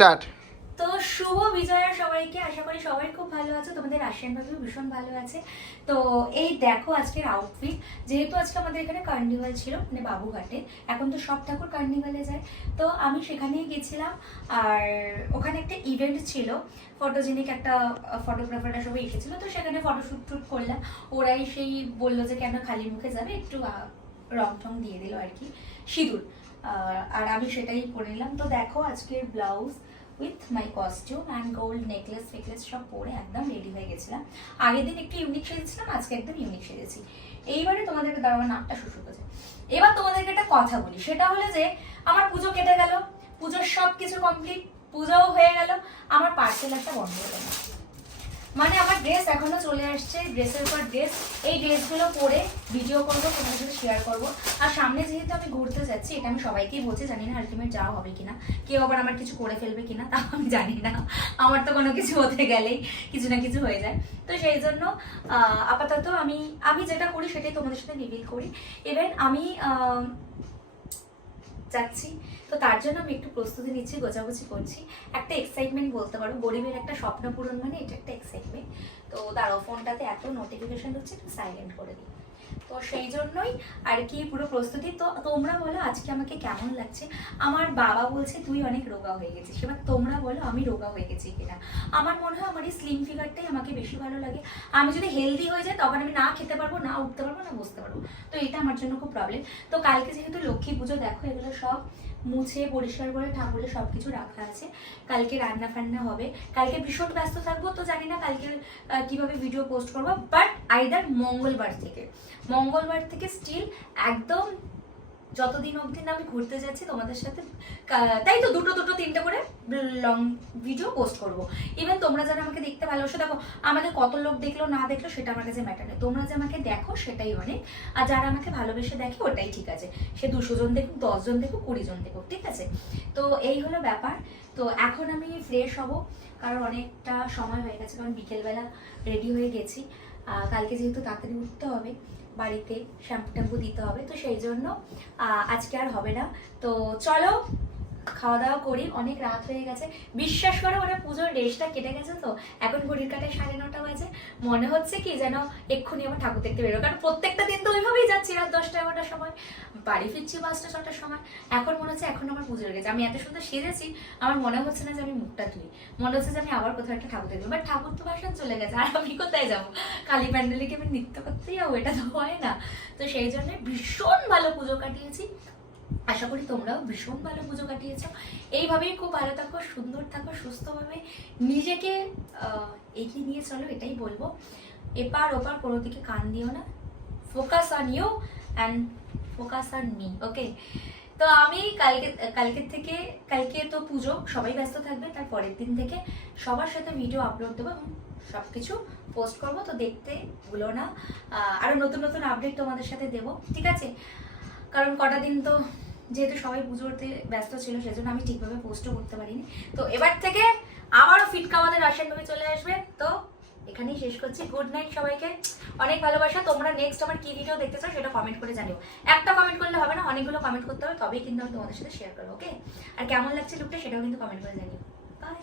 Start তো শুভ বিজয়া সবাইকে, আশা করি সবাই খুব ভালো আছে। তোমাদের আশীর্বাদও ভীষণ ভালো আছে। তো এই দেখো আজকের আউটফিট যেহেতু আজকে আমাদের এখানে কার্নিভাল ছিল মানে বাবুঘাটে, এখন তো সব ঠাকুর কার্নিভালে যায়। তো আমি সেখানেই গেছিলাম, আর ওখানে একটা ইভেন্ট ছিল। ফটোজেনিক একটা ফটোগ্রাফাররা সবাই এসেছিল, তো সেখানে ফটোশ্যুট টুট করলাম। ওরাই সেই বলল যে, কেন খালি মুখে যাবে? একটু রং টং দিয়ে দিল আর কি। সিঁদুর। আর আমি সেটাই পরে নিলাম। তো দেখো আজকের blouse with my costume and gold necklace ফেকলেস সব পরে একদম রেডি হয়ে গেছিলাম। আগের দিন একটু ইউনিক সেজেছিলাম আজকে একদম ইউনিক সেজেছি এইবারে তোমাদেরকে দাঁড়ানো নামটা শুরু করেছে এবার তোমাদেরকে একটা কথা বলি, সেটা হলো যে আমার পুজো কেটে গেল, পুজোর সব কিছু কমপ্লিট পুজোও হয়ে গেল, আমার পার্সেল একটা বন্ধ হলো না মানে আমার ড্রেস এখনও চলে আসছে ড্রেসের পর ড্রেস এই ড্রেসগুলো পরে ভিডিও করব, তোমাদের সাথে শেয়ার করব। আর সামনে যেহেতু আমি ঘুরতে যাচ্ছি, এটা আমি সবাইকেই বলছি, জানি না আলটিমেট যাওয়া হবে কিনা। কেউ আবার আমার কিছু করে ফেলবে কিনা তা আমি জানি না। আমার তো কোনো কিছু হতে গেলেই কিছু না কিছু হয়ে যায়। তো সেই জন্য আপাতত আমি আমি যেটা করি সেটাই তোমাদের সাথে রিভিল করি। ইভেন আমি যাচ্ছি। তো তার জন্য আমি একটু প্রস্তুতি নিচ্ছি, গোছাগুছি করছি। একটা এক্সাইটমেন্ট বলতে পারো, গরিবের একটা স্বপ্ন পূরণ মানে এটা একটা এক্সাইটমেন্ট তো দাঁড়াও ফোনটাতে এত নোটিফিকেশন হচ্ছে একটু সাইলেন্ট করে দিই। তো সেই জন্যই আর কি পুরো প্রস্তুতি। তো তোমরা বলো আজকে আমাকে কেমন লাগছে? আমার বাবা বলছে, তুই অনেক রোগা হয়ে গেছিস। এবার তোমরা বলো, আমি রোগা হয়ে গেছি কিনা? আমার মনে হয় আমার এই স্লিম ফিগারটাই আমাকে বেশি ভালো লাগে। আমি যদি হেলদি হয়ে যাই, তখন আমি না খেতে পারব, না উঠতে পারব, না বসতে পারব। তো এটা আমার জন্য খুব প্রবলেম তো কালকে যেহেতু লক্ষ্মী পুজো, দেখো এগুলো সব। মুছে, পরিষ্কার করে ঠাকুরের সব কিছু রাখা আছে। কালকে রান্না ফান্না হবে। কালকে ভীষণ ব্যস্ত থাকব, তো জানি না কালকে কীভাবে ভিডিও পোস্ট করব বাট আইদার মঙ্গলবার থেকে। মঙ্গলবার থেকে স্টিল একদম যতদিন অবধি না আমি ঘুরতে যাচ্ছি তোমাদের সাথে তাই তো দুটো দুটো, তিনটে করে লং ভিডিও পোস্ট করব। ইভেন তোমরা যারা আমাকে দেখতে ভালোবাসো, দেখো, আমাকে কত লোক দেখল, না দেখল, সেটা আমার কাছে ম্যাটার নেই। তোমরা যে আমাকে দেখো, সেটাই অনেক। আর যারা আমাকে ভালোবেসে দেখে, ওটাই ঠিক আছে। সে দুশো জন দেখুক দশজন দেখুক, কুড়ি জন দেখুক, ঠিক আছে? তো এই হলো ব্যাপার। তো এখন আমি ফ্রেশ হব, কারণ অনেকটা সময় হয়ে গেছে, কারণ বিকেলবেলা রেডি হয়ে গেছি। কালকে যেহেতু তাড়াতাড়ি উঠতে হবে, বাড়িতে শ্যাম্পু ট্যাম্পু দিতে হবে, তো সেই জন্য আজকে আর হবে না। তো চলো খাওয়া দাওয়া করি, অনেক রাত হয়ে গেছে। বিশ্বাস করো, ওরা পুজোর রেসটা কেটে গেছে তো। এখন ঘড়ির কাটায় সাড়ে নটা বাজে। মনে হচ্ছে কি যেন এক্ষুনি আমার ঠাকুর দেখতে বেরো কারণ প্রত্যেকটা দিন তো ওইভাবেই যাচ্ছি, রাত দশটা এগারোটার সময়। বাড়ি ফিরছি পাঁচটা, ছটার সময়। এখন মনে হচ্ছে এখন আমার পুজো গেছে। আমি এত সুন্দর সেজেছি, আমার মনে হচ্ছে না যে আমি মুখটা ধুই। মনে হচ্ছে যে আমি আবার কোথাও একটা ঠাকুর দেখব। বাট ঠাকুর তো ভাষণ চলে গেছে। আর আমি কোথায় যাব? কালী প্যান্ডেলে কি আমি নৃত্য করতেই যাব? এটা তো হয় না। তো সেই জন্য ভীষণ ভালো পুজো কাটিয়েছি। আশা করি তোমরাও ভীষণ ভালো পুজো কাটিয়েছো। এইভাবেই খুব ভালো থাকো সুন্দর থাকো সুস্থভাবে নিজেকে এগিয়ে নিয়ে চলো এটাই বলব। এপার ওপার কোনো দিকে কান দিও না। Focus on you and focus on me okay তো আমি কালকে কালকের থেকে কালকে তো পুজো সবাই ব্যস্ত থাকবে তার পরের দিন থেকে সবার সাথে ভিডিও আপলোড দেবো এবং সব কিছু পোস্ট করব। তো দেখতে ভুলো না। আহ, আরও নতুন নতুন আপডেট তোমাদের সাথে দেবো ঠিক আছে? কারণ কটা দিন তো যেহেতু সবাই পুজোতে ব্যস্ত ছিল, সেজন্য আমি ঠিকভাবে পোস্টও করতে পারিনি। তো এবার থেকে আবারও ফিটকা আমাদের রাশিয়ানভাবে চলে আসবে। তো এখানেই শেষ করছি। গুড নাইট সবাইকে। অনেক ভালোবাসা। তোমরা নেক্সট আমার কি ভিডিও দেখতে চাও সেটা কমেন্ট করে জানিও। একটা কমেন্ট করলে হবে না, অনেকগুলো কমেন্ট করতে হবে, তবেই কিন্তু আমি তোমাদের সাথে শেয়ার করব ওকে আর কেমন লাগছে লুকটা সেটাও কিন্তু কমেন্ট করে জানিও। বাই